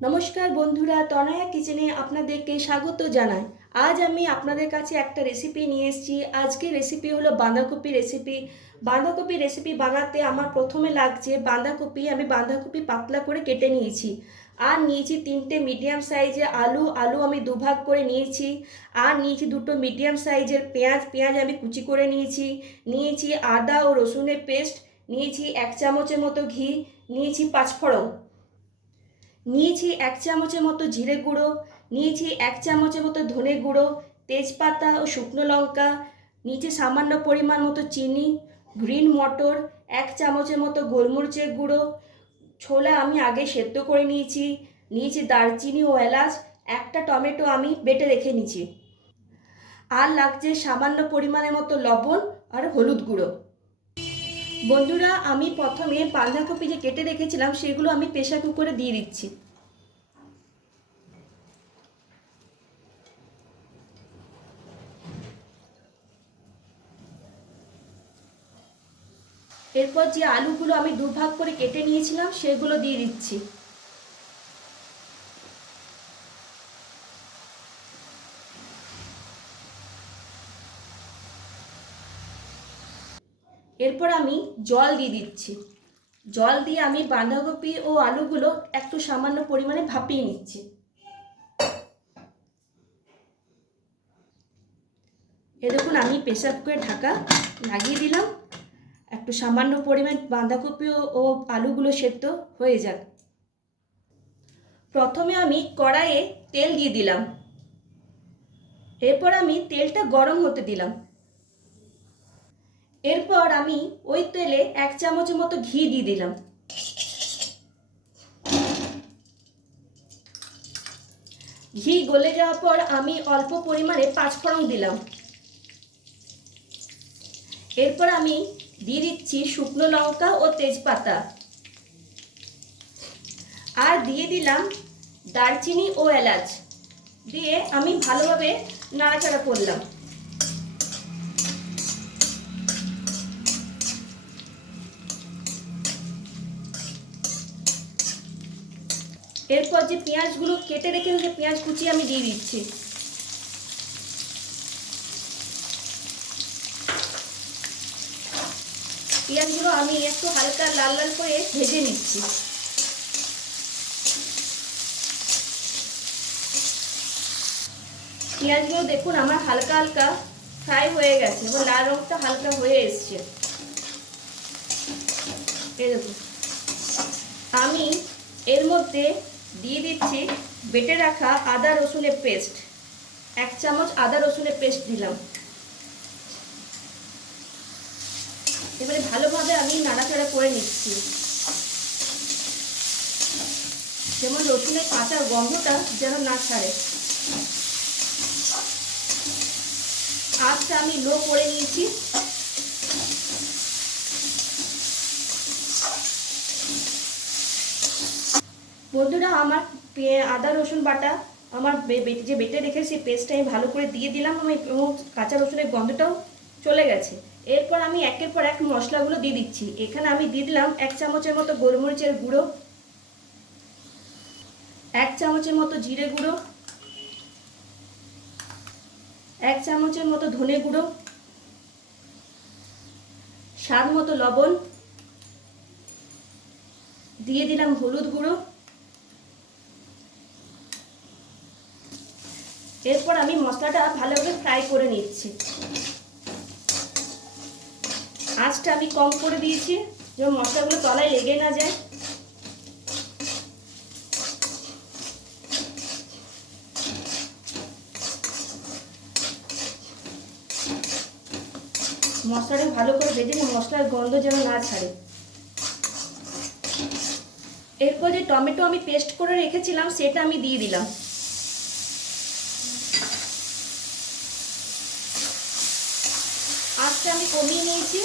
নমস্কার বন্ধুরা, তনয়া কিচেনে আপনাদেরকে স্বাগত জানাই। আজ আমি আপনাদের কাছে একটা রেসিপি নিয়ে এসেছি। আজকের রেসিপি হলো বাঁধাকপি রেসিপি। বাঁধাকপি রেসিপি বানাতে আমার প্রথমে লাগছে বাঁধাকপি। আমি বাঁধাকপি পাতলা করে কেটে নিয়েছি। আর নিয়েছি 3টে মিডিয়াম সাইজের আলু। আলু আমি দুভাগ করে নিয়েছি। আর নিয়েছি 2টো মিডিয়াম সাইজের পেঁয়াজ। পেঁয়াজ আমি কুচি করে নিয়েছি। নিয়েছি আদা ও রসুনের পেস্ট। নিয়েছি 1 চামচের মতো ঘি। নিয়েছি 5 ফোড়ন। নিয়েছি 1 চামচের মতো জিরে গুঁড়ো। নিয়েছি 1 চামচের মতো ধনে গুঁড়ো, তেজপাতা ও শুকনো লঙ্কা। নিয়েছি সামান্য পরিমাণ মতো চিনি, গ্রিন মটর, 1 চামচের মতো গোলমরিচের গুঁড়ো। ছোলা আমি আগে সেদ্ধ করে নিয়েছি। নিয়েছি দারচিনি ও এলাচ। একটা টমেটো আমি বেটে রেখে নিয়েছি। আর লাগছে সামান্য পরিমাণের মতো লবণ আর হলুদ গুঁড়ো। বন্ধুরা, আমি প্রথমে বাঁধাকপি যে কেটে রেখেছিলাম সেগুলো আমি প্রেসার কুকারে দিয়ে দিচ্ছি। এরপর যে আলুগুলো আমি দুভাগ করে কেটে নিয়েছিলাম সেগুলো দিয়ে দিচ্ছি। এরপর আমি জল দিয়ে দিচ্ছি। জল দিয়ে আমি বাঁধাকপি ও আলুগুলো একটু সামান্য পরিমাণে ভাপিয়ে নিচ্ছি। এ দেখুন, আমি প্রেসার কুকারে ঢাকা লাগিয়ে দিলাম। একটু সামান্য পরিমাণ বাঁধাকপি ও আলুগুলো সেদ্ধ হয়ে যাক। প্রথমে আমি কড়াইয়ে তেল দিয়ে দিলাম। এরপর আমি তেলটা গরম হতে দিলাম। এরপর আমি ওই তেলে 1 চামচের মতো ঘি দিয়ে দিলাম। ঘি গলে যাওয়ার পর আমি অল্প পরিমাণে 5 ফোড়ন দিলাম। এরপর আমি দিয়ে দিচ্ছি শুকনো লঙ্কা ও তেজপাতা। আর দিয়ে দিলাম দারচিনি ও এলাচ। দিয়ে আমি ভালোভাবে নাড়াচাড়া করলাম। এরপর যে পেঁয়াজগুলো কেটে রেখে যে পেঁয়াজ কুচি আমি দিয়ে দিচ্ছি। পেঁয়াজগুলো আমি একটু হালকা লাল লাল করে ভেজে নিচ্ছি। পেঁয়াজগুলো দেখুন আমার হালকা হালকা ফ্রাই হয়ে গেছে এবং লাল রঙটা হালকা হয়ে এসছে। এই দেখুন, আমি এর মধ্যে দিয়ে দিচ্ছি বেটে রাখা আদা রসুনের পেস্ট। 1 চামচ আদা রসুনের পেস্ট দিলাম। এবারে ভালোভাবে আমি নাড়াচাড়া করে নিচ্ছি, যেমন রসুনের কাঁচা গন্ধটা যেন না ছাড়ে। আঁচটা আমি লো করে নিয়েছি। বন্ধুরা, আমার আদা রসুন বাটা আমার যে বেটে রেখে সেই পেস্টটা আমি ভালো করে দিয়ে দিলাম। আমি কাঁচা রসুনের গন্ধটাও চলে গেছে। এরপর আমি একের পর এক মশলাগুলো দিয়ে দিচ্ছি। এখানে আমি দিয়ে দিলাম 1 চামচের মতো গোলমরিচের গুঁড়ো, 1 চামচের মতো জিরে গুঁড়ো, 1 চামচের মতো ধনে গুঁড়ো, স্বাদ মতো লবণ, দিয়ে দিলাম হলুদ গুঁড়ো। এরপর আমি মশলাটা ভালোভাবে ফ্রাই করে নিচ্ছি। আঁচটা আমি কম করে দিয়েছি যেন মশলাগুলো তলায় লেগে না যায়। মশলাটা ভালো করে ভেজে নিয়ে মশলার গন্ধ যেন না ছাড়ে। এরপর যে টমেটো আমি পেস্ট করে রেখেছিলাম সেটা আমি দিয়ে দিলাম। আঁচটা আমি কমিয়ে নিয়েছি।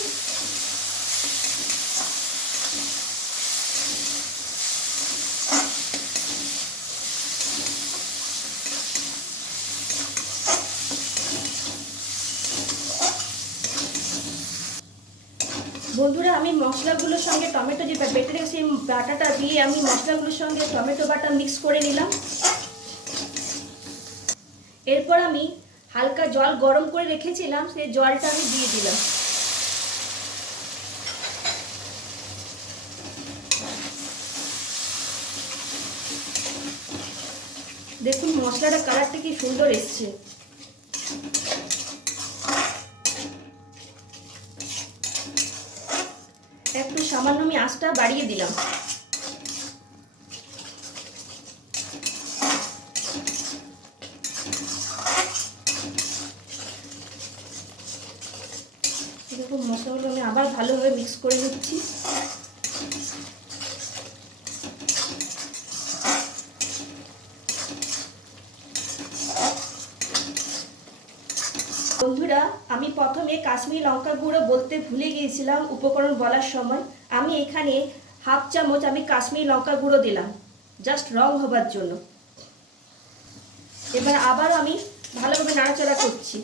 বন্ধুরা, আমি মশলাগুলোর সঙ্গে টমেটো যে বেটে রেখে সেই বাটাটা দিয়ে আমি মশলাগুলোর সঙ্গে টমেটো বাটা মিক্স করে নিলাম। এরপর আমি হালকা জল গরম করে রেখেছিলাম, সেই জলটা আমি দিয়ে দিলাম। দেখুন মশলাটা কালারটা কি সুন্দর এসছে। একটু সামান্য আমি আঁচটা বাড়িয়ে দিলাম। দেখুন মশলাগুলো আমি আবার ভালোভাবে মিক্স করে নিচ্ছি। বন্ধুরা, আমি প্রথমে কাশ্মীরি লঙ্কা গুঁড়ো বলতে ভুলে গিয়েছিলাম উপকরণ বলার সময়। আমি এখানে হাফ চামচ আমি কাশ্মীরি লঙ্কা গুঁড়ো দিলাম, জাস্ট রং হবার জন্য। এবার আবারও আমি ভালোভাবে নাড়াচাড়া করছি।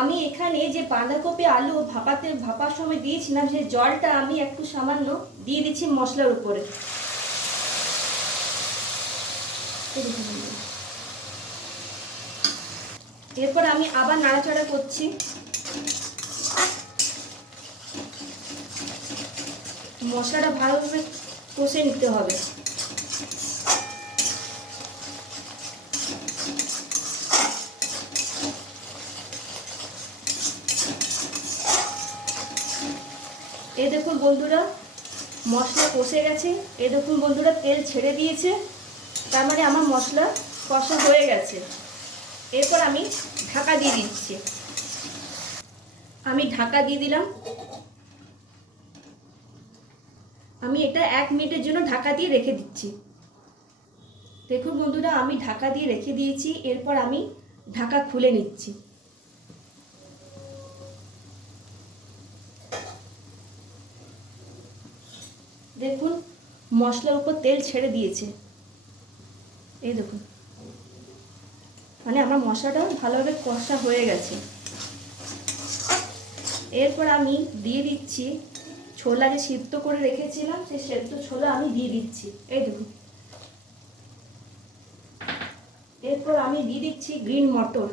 আমি এখানে যে বাঁধাকপি আলু ভাপার সময় দিয়েছিলাম, সেই জলটা আমি একটু সামান্য দিয়ে দিচ্ছি মশলার উপরে। এরপর আমি আবার নাড়াচাড়া করছি। মশলাটা ভালোভাবে কষে নিতে হবে। এই দেখুন বন্ধুরা, মশলা কষে গেছে। এই দেখুন বন্ধুরা, তেল ছেড়ে দিয়েছে, তার মানে আমার মশলা কষা হয়ে গেছে। এরপর আমি ঢাকা দিয়ে দিচ্ছি। আমি ঢাকা দিয়ে দিলাম। আমি এটা 1 মিনিটের জন্য ঢাকা দিয়ে রেখে দিচ্ছি। দেখুন বন্ধুরা, আমি ঢাকা দিয়ে রেখে দিয়েছি। এরপর আমি ঢাকা খুলে নিচ্ছি। দেখুন মশলার উপর তেল ছেড়ে দিয়েছে। এই দেখুন, মানে আমার মশলাটা ভালোভাবে কষা হয়ে গেছে। এরপর আমি দিয়ে দিচ্ছি ছোলা, যে সিদ্ধ করে রেখেছিলাম সেই সেদ্ধ ছোলা আমি দিয়ে দিচ্ছি। এই দেখুন। এরপর আমি দিয়ে দিচ্ছি গ্রিন মটর।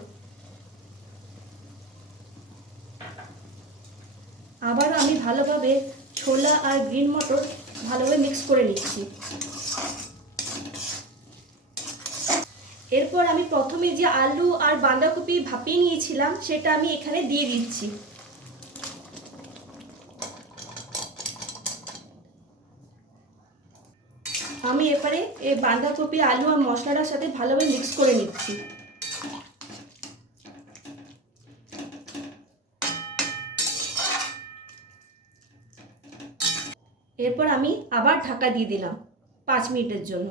আবার আমি ভালোভাবে ছোলা আর গ্রিন মটর ভালোভাবে মিক্স করে নিচ্ছি। এরপর আমি প্রথমে যে আলু আর বাঁধাকপি ভাপিয়ে নিয়েছিলাম সেটা আমি এখানে দিয়ে দিচ্ছি। আমি এবারে এই বাঁধাকপি আলু আর মশলাটার সাথে ভালোভাবে মিক্স করে নিচ্ছি। এরপর আমি আবার ঢাকা দিয়ে দিলাম 5 মিনিটের জন্য।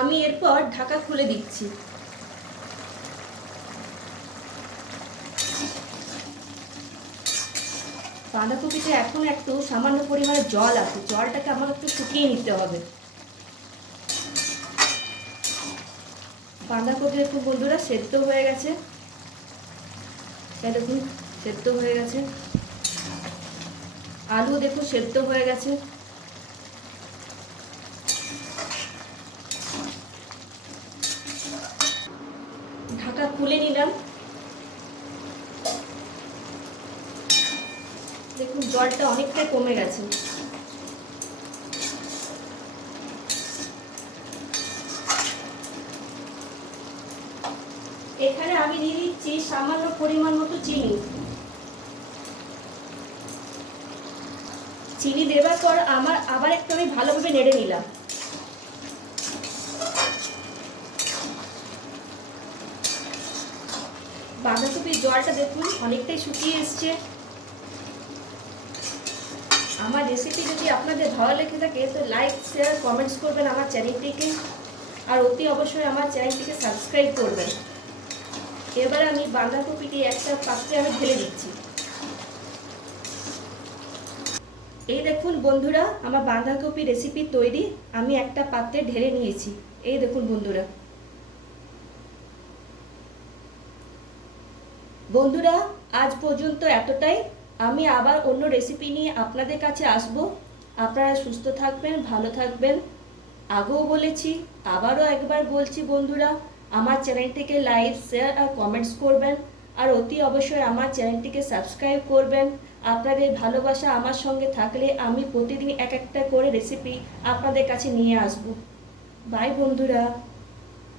আমি এরপর ঢাকা খুলে দিচ্ছি। বাঁধাকপিতে এখন একটু সামান্য পরিমাণে জল আছে, জলটাকে আমার একটু শুকিয়ে নিতে হবে। বাঁধাকপি দেখুন বন্ধুরা সেদ্ধ হয়ে গেছে। দেখুন সেদ্ধ হয়ে গেছে। আলু দেখুন সেদ্ধ হয়ে গেছে। ঢাকা খুলে নিলাম। দেখুন জলটা অনেকটাই কমে গেছে। এখানে আমি দিয়ে দিচ্ছি সামান্য পরিমাণ মতো চিনি। চিনি দেওয়ার পর আবার একটু আমি ভালোভাবে নেড়ে নিলাম। বাঁধাকপির জলটা দেখুন অনেকটাই শুকিয়ে এসছে। আমার রেসিপি যদি আপনাদের ভালো লেগে থাকে তো লাইক শেয়ার কমেন্টস করবেন আমার চ্যানেলটিকে, আর অতি অবশ্যই আমার চ্যানেলটিকে সাবস্ক্রাইব করবেন। এবার আমি বাঁধাকপিটি একটা পাত্রে আমি ঢেলে দিচ্ছি। এই দেখুন বন্ধুরা, আমার বাঁধাকপি রেসিপি তৈরি। আমি একটা পাত্রে ঢেলে নিয়েছি। এই দেখুন বন্ধুরা। বন্ধুরা, আজ পর্যন্ত এতটাই। আমি আবার অন্য রেসিপি নিয়ে আপনাদের কাছে আসব। আপনারা সুস্থ থাকবেন, ভালো থাকবেন। আগেও বলেছি, আবারও একবার বলছি বন্ধুরা, আমার চ্যানেলটিকে লাইক, শেয়ার আর কমেন্টস করবেন। আর অতি অবশ্যই আমার চ্যানেলটিকে সাবস্ক্রাইব করবেন। আপনাদের ভালোবাসা আমার সঙ্গে থাকলে আমি প্রতিদিন এক একটা করে রেসিপি আপনাদের কাছে নিয়ে আসব। বাই বন্ধুরা।